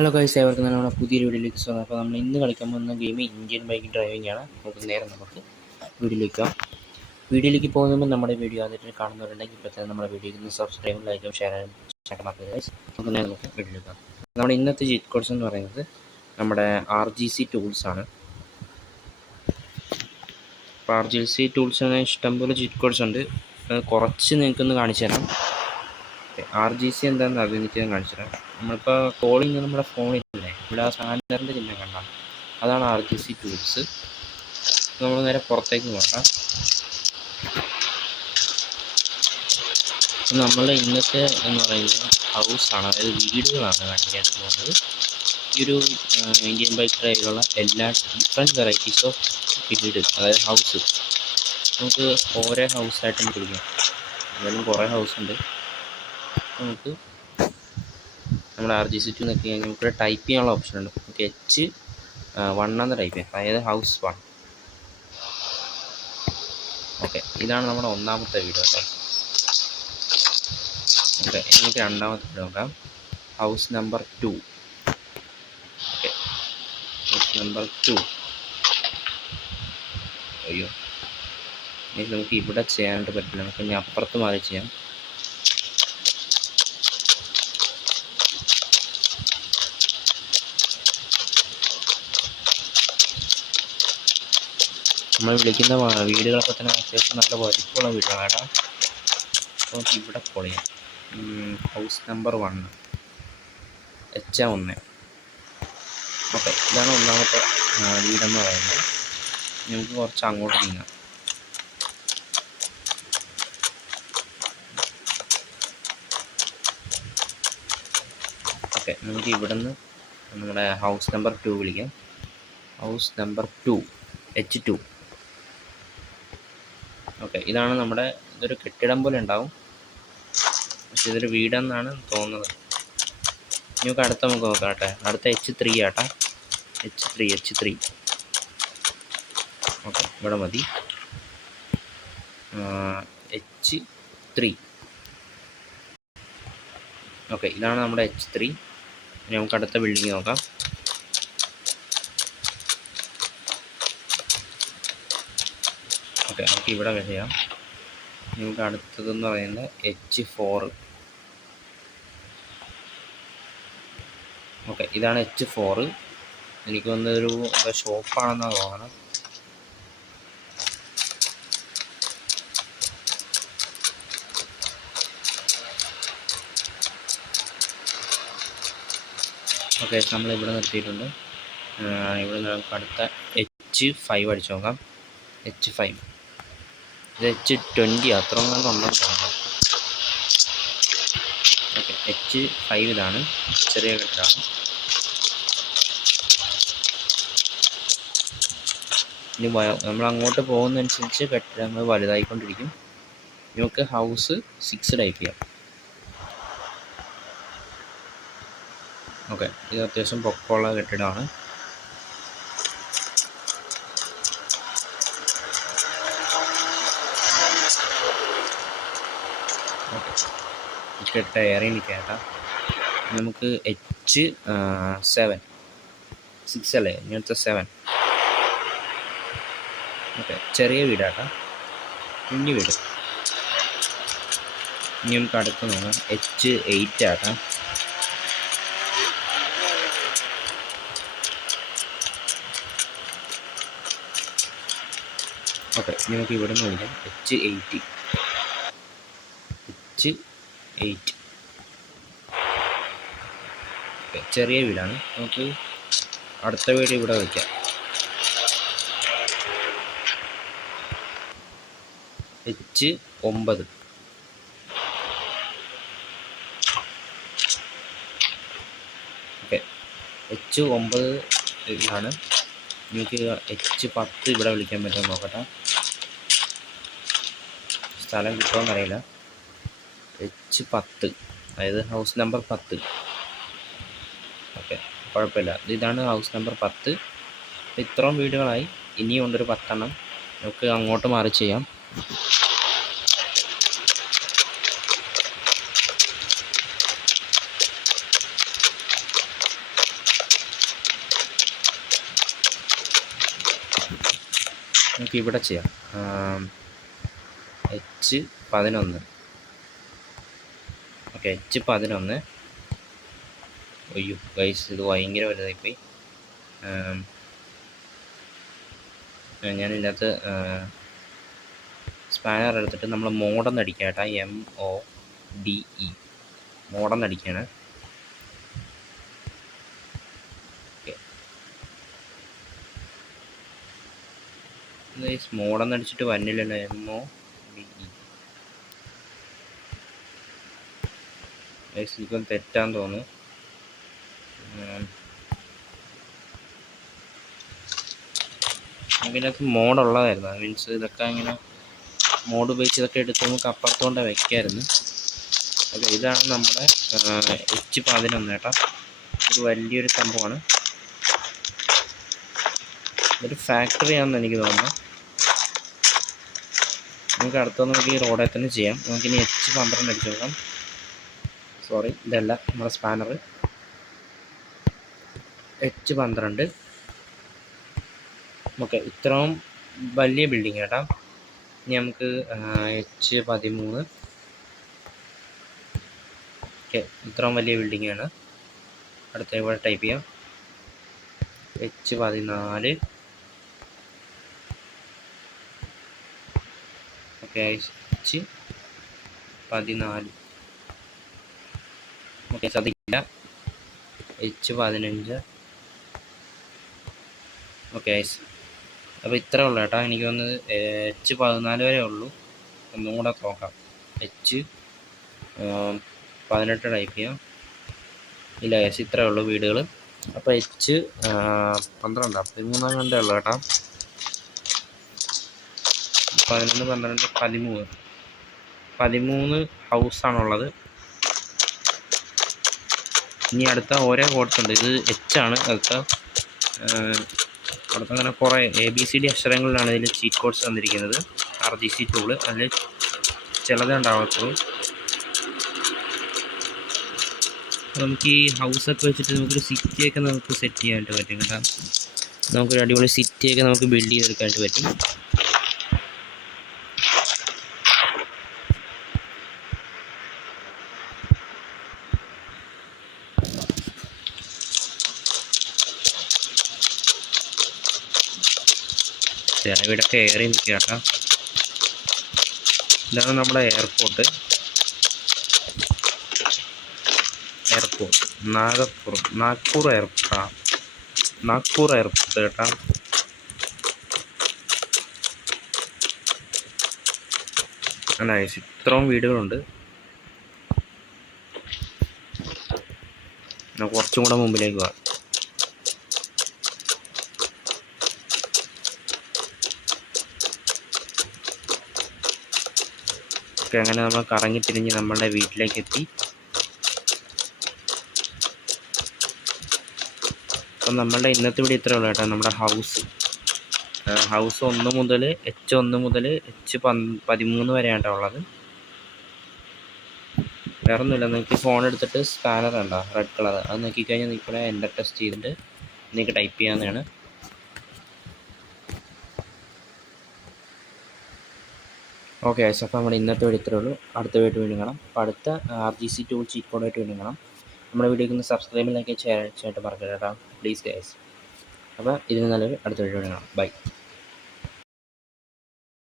Hello guys, ഏവർക്കും നമ്മുടെ പുതിയൊരു വീഡിയോയിലേക്ക് സ്വാഗതം. അപ്പോൾ നമ്മൾ ഇന്ന് കളിക്കാൻ പോകുന്ന ഗെയിം ഇന്ത്യൻ ബൈക്ക് ഡ്രൈവിംഗ് ആണ്. നമുക്ക് വീഡിയോയിലേക്ക് പോകുമ്പോൾ നമ്മുടെ വീഡിയോ ആദ്യമായിട്ട് കാണുന്നവരുണ്ടെങ്കിൽ ഇപ്പോൾ തന്നെ നമ്മുടെ വീഡിയോയിൽ സബ്സ്ക്രൈബും ലൈക്കും ഷെയറും മറക്കരുത് ഗൈസ്. നമുക്ക് വീഡിയോയിലേക്ക് നമ്മുടെ ഇന്നത്തെ ചീറ്റ് കോഡ്സ് എന്ന് പറയുന്നത് നമ്മുടെ RGC ടൂൾസ് ആണ്. അപ്പോൾ RGC ടൂൾസിന് ഇഷ്ടംപോലെ ചീറ്റ് കോഡ്സ് ഉണ്ട്. കുറച്ച് നിങ്ങൾക്കൊന്ന് കാണിച്ചു തരാം. RGC എന്താണെന്ന് അറിയാൻ എനിക്ക് കാണിച്ചു തരാം. നമ്മളിപ്പോൾ കോളിങ് നമ്മുടെ ഫോണിലല്ലേ, ഇവിടെ ആ സ്കാനറിൻ്റെ ചിഹ്നം കണ്ടാൽ അതാണ് RGC ടൂൾസ്. നമ്മൾ നേരെ പുറത്തേക്ക് നോക്കാം. നമ്മൾ ഇന്നത്തെ എന്ന് പറയുന്നത് ഹൗസാണ്, അതായത് വീടുകളാണ് കാണിക്കാനായിട്ട് പോകുന്നത്. ഈ ഒരു ഇന്ത്യൻ ബൈക്ക് ഡ്രൈവിലുള്ള എല്ലാ ഡിഫറെൻറ്റ് വെറൈറ്റീസ് ഓഫ് വീട്, അതായത് ഹൗസ് നമുക്ക് ഓരോ ഹൗസായിട്ടും പിടിക്കാം. എന്തായാലും കുറേ ഹൗസുണ്ട്. നമുക്ക് നമ്മുടെ RGC ടു നോക്കി കഴിഞ്ഞാൽ നമുക്കിവിടെ ടൈപ്പ് ചെയ്യാനുള്ള ഓപ്ഷൻ ഉണ്ട്. നമുക്ക് H1 എന്ന് ടൈപ്പ് ചെയ്യാം, അതായത് ഹൗസ് 1. ഓക്കെ, ഇതാണ് നമ്മുടെ ഒന്നാമത്തെ വീട് കേട്ടോ. ഓക്കെ, നമുക്ക് രണ്ടാമത്തെ വീട് നോക്കാം. House number 2. Okay, house number 2. അയ്യോ, ഇനി നമുക്ക് ഇവിടെ ചെയ്യാനായിട്ട് പറ്റില്ല, നമുക്ക് ഇനി അപ്പുറത്ത് മാറി ചെയ്യാം. നമ്മൾ വിളിക്കുന്ന വീടുകളൊക്കെ തന്നെ അത്യാവശ്യം നല്ല വലിപ്പമുള്ള വീടുകളാണ് കേട്ടോ. അപ്പോൾ നമുക്ക് ഇവിടെ പൊളിയാം. House number 1 H1. ഓക്കെ, ഇതാണ് ഒന്നാമത്തെ വീടെന്ന് പറയുന്നത്. നമുക്ക് കുറച്ച് അങ്ങോട്ട് നീങ്ങാം. ഓക്കെ, നമുക്ക് ഇവിടെ നിന്ന് നമ്മുടെ ഹൗസ് നമ്പർ 2 വിളിക്കാം. House number 2 H2. ഓക്കെ, ഇതാണ് നമ്മുടെ ഇതൊരു കെട്ടിടം പോലെ ഉണ്ടാവും, പക്ഷെ ഇതൊരു വീടെന്നാണ് തോന്നുന്നത്. നമുക്ക് അടുത്ത നമുക്ക് നോക്കാട്ടെ. അടുത്ത H3 ആട്ടാ. H3. ഓക്കെ, ഇവിടെ മതി. H3. ഓക്കെ, ഇതാണ് നമ്മുടെ H3. ഇനി നമുക്ക് അടുത്ത ബിൽഡിങ് നോക്കാം. ഓക്കെ, നമുക്ക് ഇവിടെ ചെയ്യാം. നമുക്ക് അടുത്തതെന്ന് പറയുന്നത് H4. ഓക്കെ, ഇതാണ് H4. എനിക്ക് വന്നൊരു ഷോപ്പാണെന്നാണ് തോന്നുന്നത്. ഓക്കെ, നമ്മളിവിടെ നിർത്തിയിട്ടുണ്ട്. ഇവിടെ നമുക്ക് അടുത്ത H5 അടിച്ചു നോക്കാം. H5. ഇത് H20 അത്രയും ഉണ്ടെന്ന് തോന്നുന്നു. ഓക്കെ, H5 ഇതാണ്, ചെറിയ കെട്ടിടമാണ്. ഇനി നമ്മൾ അങ്ങോട്ട് പോകുന്നതനുസരിച്ച് കെട്ടിടങ്ങൾ വലുതായിക്കൊണ്ടിരിക്കും. നമുക്ക് ഹൗസ് 6 ടൈപ്പ് ചെയ്യാം. ഓക്കെ, ഇത് അത്യാവശ്യം പൊക്കമുള്ള കെട്ടിടമാണ്. ഓക്കെ, കെട്ട ഏറെ നിൽക്കാം. നമുക്ക് H6 അല്ലേ, ഇങ്ങനത്തെ 7. ഓക്കെ, ചെറിയ വീടാട്ടാ, കുഞ്ഞു വീട്. ഇനി നമുക്ക് അടുത്ത് നോക്കാം. H8 ആട്ടാ. ഓക്കെ, നമുക്ക് ഇവിടെ നിന്ന് വിളിക്കാം H8. ഓക്കെ, ചെറിയ വീടാണ്. നമുക്ക് അടുത്ത വീട് ഇവിടെ വയ്ക്കാം. H9. ഓക്കെ, H9 ആണ്. നമുക്ക് H10 ഇവിടെ വിളിക്കാൻ പറ്റുമോ നോക്കട്ടെ. സ്ഥലം കിട്ടുമോയെന്നറിയില്ല. H10, അതായത് ഹൗസ് നമ്പർ 10. ഓക്കെ, കുഴപ്പമില്ല. ഇതാണ് ഹൗസ് നമ്പർ 10. ഇത്രയും വീടുകളായി. ഇനിയും ഉണ്ടൊരു 10 എണ്ണം. നമുക്ക് അങ്ങോട്ട് മാറി ചെയ്യാം. നമുക്ക് ഇവിടെ ചെയ്യാം. H11. Okay, H11. അയ്യോ ഗൈസ്, ഇത് ഭയങ്കര വലുതായിപ്പോയി. ഞാനിതിനകത്ത് സ്പാനർ എടുത്തിട്ട് നമ്മൾ മോഡെന്ന് അടിക്കാം കേട്ടോ. MODE മോഡെന്ന് അടിക്കുകയാണ്. ഓക്കെ ഗൈസ്, മോഡെന്ന് അടിച്ചിട്ട് വന്നില്ലല്ലോ. MODE ഗൈസ്, ഇപ്പം തെറ്റാന്ന് തോന്നുന്നു. നമുക്കിതിനകത്ത് മോഡുള്ളതായിരുന്നു. മീൻസ് ഇതൊക്കെ ഇങ്ങനെ മോഡ് ഉപയോഗിച്ച് ഇതൊക്കെ എടുത്ത് നമുക്ക് അപ്പുറത്തോണ്ട് വയ്ക്കായിരുന്നു. ഓക്കെ, ഇതാണ് നമ്മുടെ H11 കേട്ടോ. ഇത് വലിയൊരു സംഭവമാണ്. ഇതൊരു ഫാക്ടറിയാണെന്ന് എനിക്ക് തോന്നുന്നു. നമുക്ക് അടുത്തൊന്ന് നമുക്ക് ഈ റോഡിൽ തന്നെ ചെയ്യാം. നമുക്കിനി H12 അടിച്ചു നോക്കാം. സോറി, ഇതല്ല നമ്മുടെ സ്പാനർ. H12. ഓക്കെ, ഇത്രയും വലിയ ബിൽഡിങ് കേട്ടോ. ഇനി നമുക്ക് H13. ഓക്കെ, ഇത്രയും വലിയ ബിൽഡിങ്ങാണ്. അടുത്ത ഇവിടെ ടൈപ്പ് ചെയ്യാം. H14. Okay, H14. ഓക്കെ, ശ്രദ്ധിക്കില്ല. H15. ഓക്കെ ഗൈസ്, അപ്പോൾ ഇത്രേ ഉള്ളൂ കേട്ടോ. എനിക്ക് തോന്നുന്നത് H14 വരെ ഉള്ളൂ. ഒന്നും കൂടെ നോക്കാം. H18 ടൈപ്പ് ചെയ്യാം. ഇല്ല ഗൈസ്, ഇത്രേ ഉള്ളൂ വീടുകൾ. അപ്പോൾ H12 13 കണ്ടേ ഉള്ളൂ കേട്ടോ. 11, 12, 13 ഹൗസാണുള്ളത്. ഇനി അടുത്ത ഓരോ കോഡ്സ് ഉണ്ട്. ഇത് H ആണ് അടുത്ത. അങ്ങനെ കുറേ ABCD അക്ഷരങ്ങളിലാണ് ഇതിൽ ചീറ്റ് കോഡ്സ് തന്നിരിക്കുന്നത്. RGC ടൂള് അതിൽ ചിലതേ ഉണ്ടാകത്തുള്ളൂ. നമുക്ക് ഈ ഹൗസൊക്കെ വെച്ചിട്ട് നമുക്കൊരു സിറ്റിയൊക്കെ നമുക്ക് സെറ്റ് ചെയ്യാനായിട്ട് പറ്റും കേട്ടോ. നമുക്കൊരു അടിപൊളി സിറ്റിയൊക്കെ നമുക്ക് ബിൽഡ് ചെയ്തെടുക്കാനായിട്ട് പറ്റും. ചിലവിടൊക്കെ ഏറി നിൽക്കുക കേട്ടോ. ഇതാണ് നമ്മുടെ എയർപോർട്ട്. നാഗ്പൂർ എയർപോർട്ടാണ്. നാഗ്പൂർ എയർപോർട്ട് കേട്ടോ. അല്ല, ഇത്രയും വീടുകളുണ്ട്. കുറച്ചും കൂടെ മുമ്പിലേക്ക് പോകാം. ഓക്കെ, അങ്ങനെ നമ്മൾ കറങ്ങി തിരിഞ്ഞ് നമ്മളുടെ വീട്ടിലേക്ക് എത്തി. അപ്പം നമ്മളുടെ ഇന്നത്തെ വീഡിയോ ഇത്രയേ ഉള്ളൂ കേട്ടോ. നമ്മുടെ ഹൗസ് 1 മുതൽ H1 മുതൽ H13 വരെയാണ് ഉള്ളത്. വേറെ ഒന്നുമില്ല. നിങ്ങൾക്ക് ഫോൺ എടുത്തിട്ട് സ്കാനർ ഉണ്ടോ റെഡ് കളർ, അത് നോക്കിക്കഴിഞ്ഞാൽ നിങ്ങൾക്ക് എൻ്റർ ടെസ്റ്റ് ചെയ്തിട്ട് നിങ്ങൾക്ക് ടൈപ്പ് ചെയ്യാവുന്നതാണ്. ഓക്കെ, അപ്പോൾ നമ്മുടെ ഇന്നത്തെ വീഡിയോ ഇത്രയേ ഉള്ളൂ. അടുത്ത വീഡിയോ വീണ്ടും കാണാം. അപ്പോൾ അടുത്ത RGC ടൂൾ ചീറ്റ് കോഡായിട്ട് വീണ്ടും കാണാം. നമ്മുടെ വീഡിയോക്ക് ഒന്ന് സബ്സ്ക്രൈബിലേക്ക് ചെയ്യാനായിട്ട് മറക്കരുത് കേട്ടോ, പ്ലീസ് ഗൈസ്. അപ്പോൾ ഇതിന് നല്ലൊരു അടുത്ത വീഡിയോ കാണാം. ബൈ.